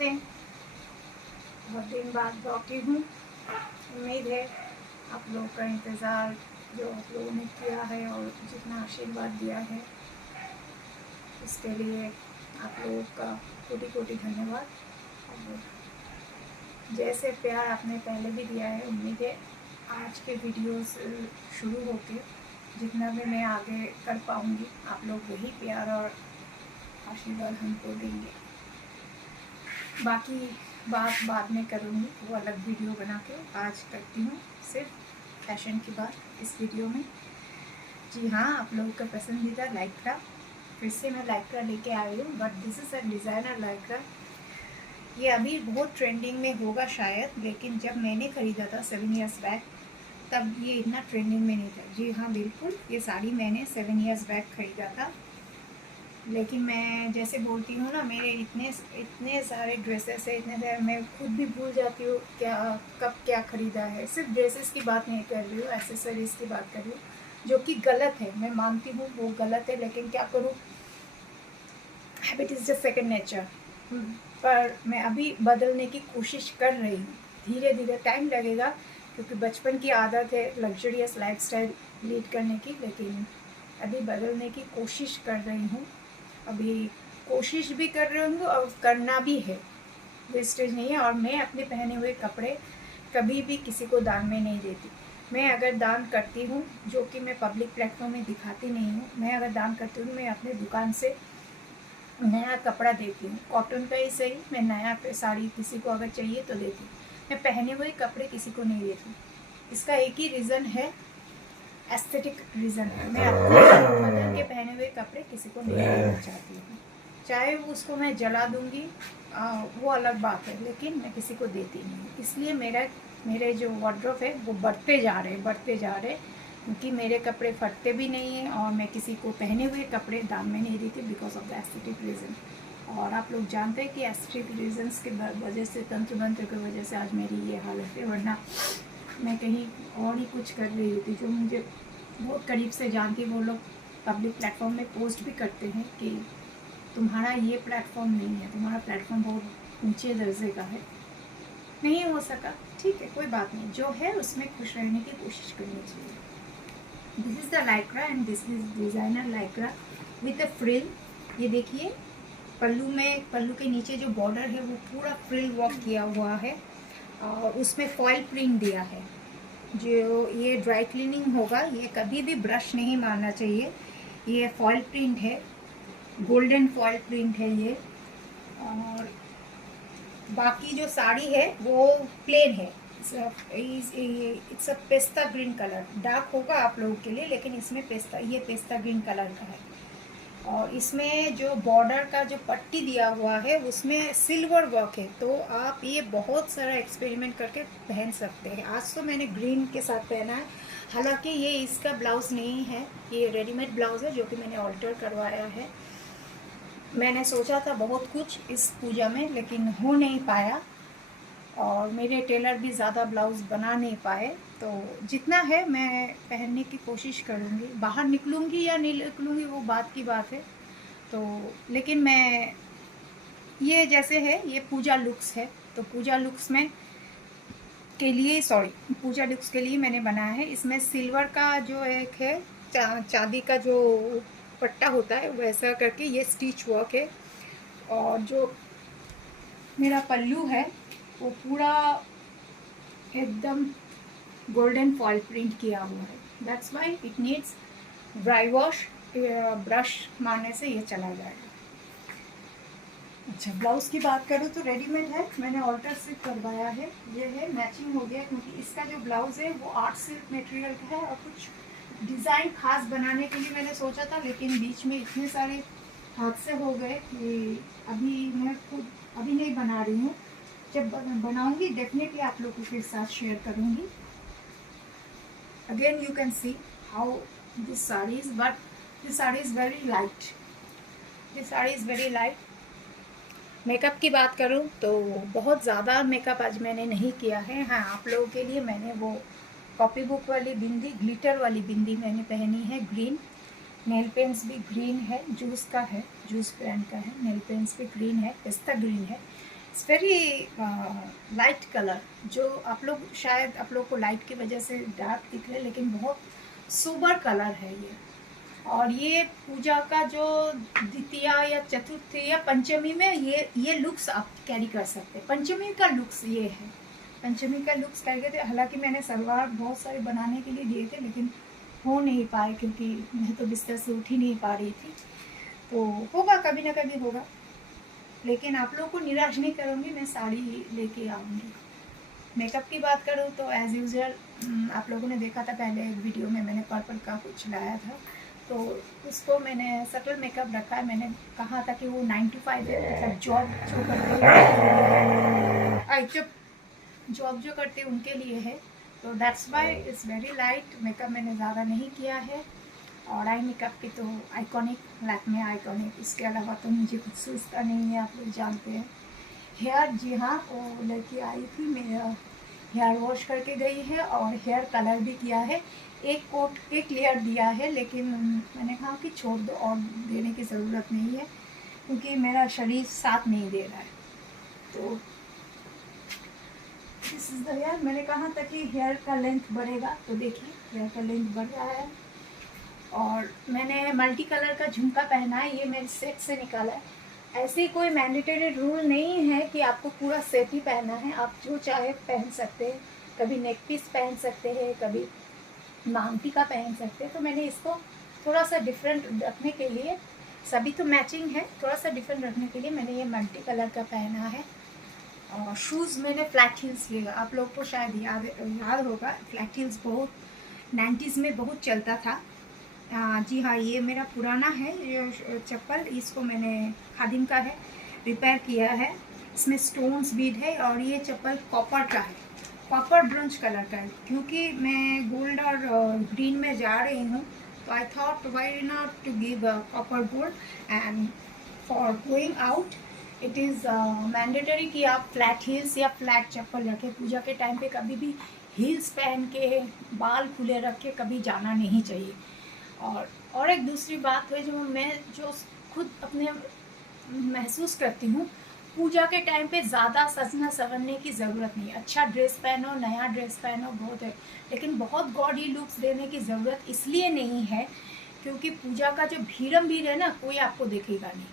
नमस्ते। बहुत दिन बाद लौटी हूँ। उम्मीद है आप लोग का इंतज़ार जो आप लोगों ने किया है और जितना आशीर्वाद दिया है इसके लिए आप लोगों का कोटि कोटि धन्यवाद। और जैसे प्यार आपने पहले भी दिया है, उम्मीद है आज के वीडियोस शुरू होके जितना भी मैं आगे कर पाऊँगी आप लोग वही प्यार और आशीर्वाद हमको देंगे। बाकी बात बाद में करूँगी, वो अलग वीडियो बना के। आज करती हूँ सिर्फ फैशन की बात इस वीडियो में। जी हाँ, आप लोगों का पसंदीदा लाइक्रा, फिर से मैं लाइक्रा लेके आई हूँ, but this is a designer Lycra. ये अभी बहुत ट्रेंडिंग में होगा शायद, लेकिन जब मैंने ख़रीदा था 7 ईयर्स बैक तब ये इतना ट्रेंडिंग में नहीं था। जी हाँ बिल्कुल, ये साड़ी मैंने 7 ईयर्स बैक ख़रीदा था, लेकिन मैं जैसे बोलती हूँ ना, मेरे इतने सारे ड्रेसेस है, इतने सारे, मैं खुद भी भूल जाती हूँ क्या कब क्या ख़रीदा है। सिर्फ ड्रेसेस की बात नहीं कर रही हूँ, एक्सेसरीज़ की बात कर रही हूँ, जो कि गलत है। मैं मानती हूँ वो गलत है, लेकिन क्या करूँ, habit is just second nature. पर मैं अभी बदलने की कोशिश कर रही हूँ, धीरे धीरे टाइम लगेगा, क्योंकि बचपन की आदत है लग्जरियस लाइफस्टाइल लीड करने की, लेकिन अभी बदलने की कोशिश कर रही हूँ। अभी कोशिश भी कर रही हूँ और करना भी है, वेस्टेज नहीं है। और मैं अपने पहने हुए कपड़े कभी भी किसी को दान में नहीं देती। मैं अगर दान करती हूँ, जो कि मैं पब्लिक प्लेटफॉर्म में दिखाती नहीं हूँ, मैं अगर दान करती हूँ मैं अपने दुकान से नया कपड़ा देती हूँ, कॉटन का ही सही। मैं नया साड़ी किसी को अगर चाहिए तो देती हूँ, मैं पहने हुए कपड़े किसी को नहीं देती। इसका एक ही रीज़न है, एस्थेटिक रीज़न है। मैं अपने मदर के पहने हुए कपड़े किसी को नहीं देना चाहती हूँ, चाहे उसको मैं जला दूँगी, वो अलग बात है, लेकिन मैं किसी को देती नहीं हूँ। इसलिए मेरे जो वार्डरोब है वो बढ़ते जा रहे, क्योंकि मेरे कपड़े फटते भी नहीं हैं और मैं किसी को पहने हुए कपड़े दाम में नहीं देती, because of the aesthetic reason. और आप लोग जानते हैं कि एस्थेटिक रीजन्स के वजह से, तंत्र मंत्र की वजह से आज मेरी ये हालत है, वरना मैं कहीं और ही कुछ कर रही होती। जो मुझे बहुत करीब से जानती, वो लोग पब्लिक प्लेटफॉर्म में पोस्ट भी करते हैं कि तुम्हारा ये प्लेटफॉर्म नहीं है, तुम्हारा प्लेटफॉर्म बहुत ऊंचे दर्जे का है। नहीं हो सका, ठीक है, कोई बात नहीं, जो है उसमें खुश रहने की कोशिश करनी चाहिए। This is the Lycra and this is designer Lycra with a frill. ये देखिए, पल्लू के नीचे जो बॉर्डर है वो पूरा फ्रिल वर्क किया हुआ है, और उसमें फॉइल प्रिंट दिया है। जो ये ड्राई क्लीनिंग होगा, ये कभी भी ब्रश नहीं मारना चाहिए। ये फॉइल प्रिंट है, गोल्डन फॉइल प्रिंट है ये। और बाकी जो साड़ी है वो प्लेन है। It's a pista green colour, dark होगा आप लोगों के लिए, लेकिन इसमें ये पेस्ता ग्रीन कलर का है। और इसमें जो बॉर्डर का जो पट्टी दिया हुआ है उसमें सिल्वर वर्क है, तो आप ये बहुत सारा एक्सपेरिमेंट करके पहन सकते हैं। आज तो मैंने ग्रीन के साथ पहना है, हालांकि ये इसका ब्लाउज़ नहीं है, ये रेडीमेड ब्लाउज़ है जो कि मैंने ऑल्टर करवाया है। मैंने सोचा था बहुत कुछ इस पूजा में, लेकिन हो नहीं पाया, और मेरे टेलर भी ज़्यादा ब्लाउज़ बना नहीं पाए। तो जितना है मैं पहनने की कोशिश करूँगी। बाहर निकलूँगी या नहीं निकलूँगी वो बात की बात है। तो लेकिन मैं ये जैसे है, ये पूजा लुक्स है, तो पूजा लुक्स के लिए मैंने बनाया है। इसमें सिल्वर का जो एक है, चांदी का जो पट्टा होता है वैसा करके ये स्टिच वर्क है। और जो मेरा पल्लू है वो पूरा एकदम गोल्डन फॉल प्रिंट किया हुआ है। That's why it needs dry wash, brush मारने से ये चला जाएगा। अच्छा, ब्लाउज़ की बात करूँ तो रेडीमेड है, मैंने ऑल्टर से करवाया है। ये है, मैचिंग हो गया, क्योंकि इसका जो ब्लाउज़ है वो आर्ट सिल्क मटेरियल का है। और कुछ डिज़ाइन खास बनाने के लिए मैंने सोचा था, लेकिन बीच में इतने सारे हादसे हो गए कि मैं खुद अभी नहीं बना रही हूँ। जब बनाऊँगी डेफिनेटली आप लोगों के साथ शेयर करूँगी। Again you can see how this sari is, but this sari is very light. Makeup की बात करूं तो बहुत ज़्यादा मेकअप आज मैंने नहीं किया है। हाँ, आप लोगों के लिए मैंने वो कॉपी बुक वाली बिंदी, ग्लिटर वाली बिंदी मैंने पहनी है, ग्रीन। नेल पेंट्स भी ग्रीन है, जूस का है, जूस ब्रांड का है। नेल पेंट्स भी ग्रीन है, पिस्ता ग्रीन है। इट्स वेरी लाइट कलर, जो आप लोग शायद आप लोग को लाइट की वजह से डार्क दिख रहे हैं, लेकिन बहुत सोबर कलर है ये। और ये पूजा का जो द्वितीया या चतुर्थी या पंचमी में ये लुक्स आप कैरी कर सकते हैं। पंचमी का लुक्स ये है, पंचमी का लुक्स कैरी करते। हालांकि मैंने सलवार बहुत सारे बनाने के लिए दिए थे, लेकिन हो नहीं पाए क्योंकि मैं तो बिस्तर से उठ ही नहीं पा रही थी। तो होगा, कभी ना कभी होगा, लेकिन आप लोगों को निराश नहीं करूँगी, मैं साड़ी लेके आऊँगी। मेकअप की बात करूँ तो एज़ यूजल आप लोगों ने देखा था पहले एक वीडियो में, मैंने पर्पल का कुछ लाया था, तो उसको मैंने सटल मेकअप रखा है। मैंने कहा था कि वो 9 to 5 है, मतलब जॉब जो करते हैं, जॉब जो करते हैं उनके लिए है। तो that's why it's very light makeup, मैंने ज़्यादा नहीं किया है। और आई मेकअप की तो आइकॉनिक, लैक्मे आइकॉनिक, इसके अलावा तो मुझे कुछ सोचता नहीं है, आप लोग जानते हैं। हेयर, जी हाँ, वो लड़की आई थी, मेरा हेयर वॉश करके गई है और हेयर कलर भी किया है। एक लेयर दिया है, लेकिन मैंने कहा कि छोड़ दो, और देने की ज़रूरत नहीं है क्योंकि मेरा शरीर साथ नहीं दे रहा है। तो दिस इज़ द हेयर। मैंने कहा था कि हेयर का लेंथ बढ़ेगा, तो देखिए हेयर का लेंथ बढ़ रहा है। और मैंने मल्टी कलर का झुमका पहना है, ये मेरे सेट से निकाला है। ऐसे कोई मैंडेटरी रूल नहीं है कि आपको पूरा सेट ही पहनना है, आप जो चाहे पहन सकते हैं। कभी नेक पीस पहन सकते हैं, कभी मांग टीका पहन सकते हैं। तो मैंने इसको थोड़ा सा डिफरेंट रखने के लिए, सभी तो मैचिंग है, थोड़ा सा डिफरेंट रखने के लिए मैंने ये मल्टी कलर का पहना है। और शूज़ मैंने फ्लैट हील्स लिया, आप लोग को शायद याद होगा, फ्लैट हील्स बहुत 90s में बहुत चलता था। जी हाँ, ये मेरा पुराना है ये चप्पल, इसको मैंने खादिम का है, रिपेयर किया है। इसमें स्टोन्स बीड है और ये चप्पल कॉपर का है, कॉपर ब्रोंज कलर का है। क्योंकि मैं गोल्ड और ग्रीन में जा रही हूँ, तो I thought why not to give copper gold. And for going out it is mandatory कि आप फ्लैट हील्स या फ्लैट चप्पल रखें। पूजा के टाइम पे कभी भी हील्स पहन के, बाल खुले रख के कभी जाना नहीं चाहिए। और एक दूसरी बात है, जो खुद अपने महसूस करती हूँ, पूजा के टाइम पे ज़्यादा सजना संवरने की ज़रूरत नहीं। अच्छा ड्रेस पहनो, नया ड्रेस पहनो, बहुत है, लेकिन बहुत गॉडी लुक्स देने की ज़रूरत इसलिए नहीं है क्योंकि पूजा का जो भीड़ है ना, कोई आपको देखेगा नहीं।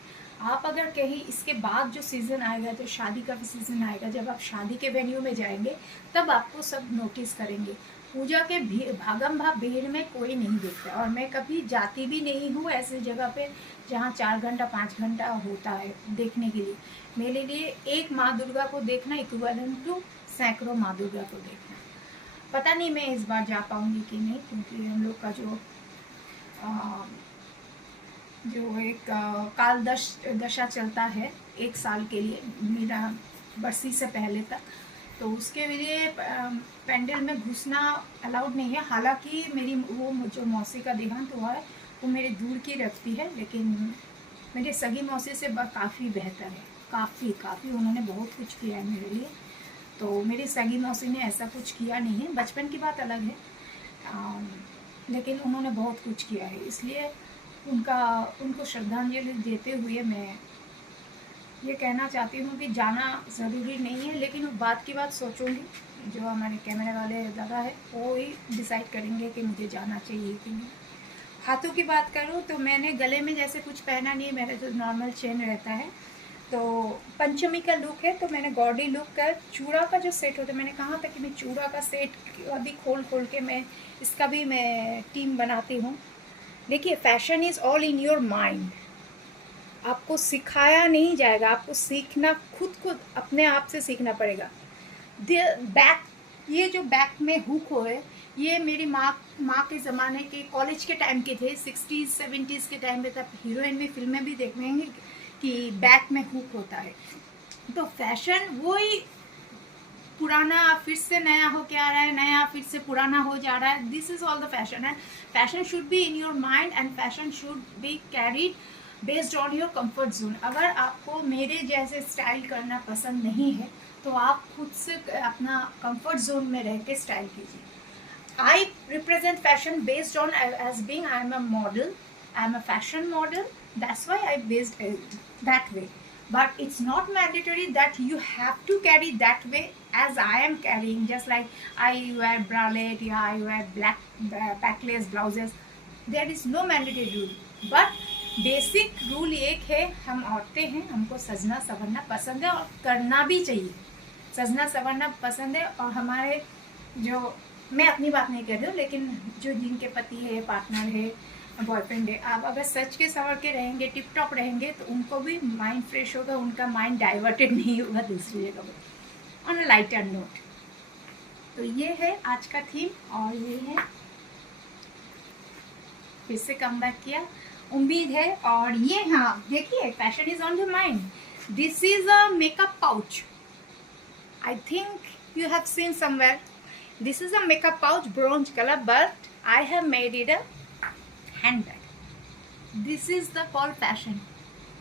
आप अगर कहीं इसके बाद जो सीज़न आएगा, जो शादी का भी सीज़न आएगा, जब आप शादी के वेन्यू में जाएंगे, तब आपको सब नोटिस करेंगे। पूजा के भागम भाग भीड़ में कोई नहीं देखता, और मैं कभी जाती भी नहीं हूँ ऐसी जगह पे जहाँ 4 घंटा 5 घंटा होता है देखने के लिए। मेरे लिए एक माँ दुर्गा को देखना इक्विवेलेंट टू सैकड़ों माँ दुर्गा को देखना। पता नहीं मैं इस बार जा पाऊँगी कि नहीं, क्योंकि हम लोग का जो एक काल दशा चलता है 1 साल के लिए, मेरा बरसी से पहले तक, तो उसके लिए पेंडल में घुसना अलाउड नहीं है। हालांकि मेरी वो जो मौसी का देहांत हुआ है वो मेरे दूर की रखती है, लेकिन मेरे सगी मौसी से काफ़ी बेहतर है, काफ़ी उन्होंने बहुत कुछ किया है मेरे लिए। तो मेरी सगी मौसी ने ऐसा कुछ किया नहीं है, बचपन की बात अलग है, लेकिन उन्होंने बहुत कुछ किया है। इसलिए उनको श्रद्धांजलि देते हुए मैं ये कहना चाहती हूँ कि जाना ज़रूरी नहीं है, लेकिन बात की बात सोचूंगी। जो हमारे कैमरे वाले दादा है वो ही डिसाइड करेंगे कि मुझे जाना चाहिए कि नहीं। हाथों की बात करूँ तो मैंने गले में जैसे कुछ पहना नहीं है, मेरा जो नॉर्मल चेन रहता है। तो पंचमी का लुक है, तो मैंने गॉडी लुक का चूड़ा का जो सेट होता है, मैंने कहा था कि मैं चूड़ा का सेट अभी खोल के मैं इसका भी मैं टीम बनाती हूँ। देखिए, fashion is all in your mind, आपको सिखाया नहीं जाएगा, आपको सीखना खुद को अपने आप से सीखना पड़ेगा। बैक, ये जो बैक में हुक हो है, ये मेरी माँ के ज़माने के कॉलेज के टाइम के थे, 60s 70s के टाइम पे, तब हीरोइन भी फिल्में भी देखेंगे कि बैक में हुक होता है। तो फैशन वही पुराना फिर से नया हो के आ रहा है, नया फिर से पुराना हो जा रहा है। This is all the fashion, and fashion should be in your mind, and fashion should be carried based on your comfort zone. अगर आपको मेरे जैसे स्टाइल करना पसंद नहीं है, तो आप खुद से अपना कंफर्ट जोन में रह के स्टाइल कीजिए। I represent fashion based on as being I am a model, I am a fashion model. That's why I based it that way. but it's not mandatory that you have to carry that way as I am carrying. Just like I wear bralette, yeah, I wear black backless blouses, there is no mandatory rule, but basic rule एक है, हम औरतें हैं, हमको सजना संवरना पसंद है और करना भी चाहिए। सजना संवरना पसंद है, और हमारे जो, मैं अपनी बात नहीं कर रही हूँ, लेकिन जो जिनके पति है, पार्टनर है, बॉयफ्रेंड है, आप अगर सच के संवर के रहेंगे, टिप टॉप रहेंगे, तो उनको भी माइंड फ्रेश होगा, उनका माइंड डाइवर्टेड नहीं होगा दूसरी जगह पर, ऑन अ लाइटर नोट। तो ये है आज का थीम, और ये है फिर से कम बैक किया, उम्मीद है। और ये, हाँ देखिए, fashion is on the mind, this is a makeup pouch, I think you have seen somewhere. This is a makeup pouch, bronze color, but I have made it a handbag. This is the called fashion.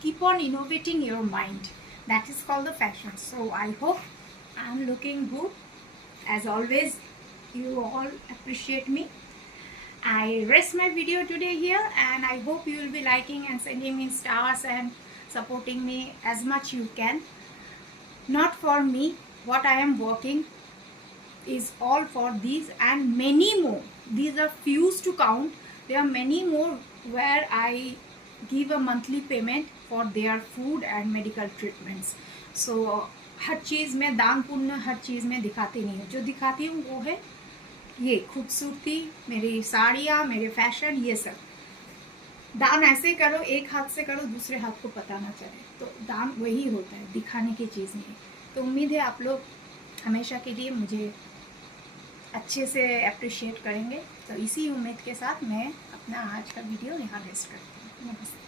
Keep on innovating your mind. That is called the fashion. So I hope I'm looking good. As always, you all appreciate me. I rest my video today here, and I hope you will be liking and sending me stars and supporting me as much you can. Not for me, what I am working is all for these and many more. These are few to count. There are many more where I give a monthly payment for their food and medical treatments. So हर चीज़ में दान पुण्य हर चीज़ में दिखाती नहीं हूँ, जो दिखाती हूँ वो है ये खूबसूरती, मेरी साड़ियाँ, मेरे फैशन, ये सब। दान ऐसे करो, एक हाथ से करो, दूसरे हाथ को पता ना चले, तो दान वही होता है, दिखाने की चीज़ नहीं। तो उम्मीद है आप लोग हमेशा के लिए मुझे अच्छे से अप्रिशिएट करेंगे। तो इसी उम्मीद के साथ मैं अपना आज का वीडियो यहाँ रेस्ट करती हूँ। नमस्ते।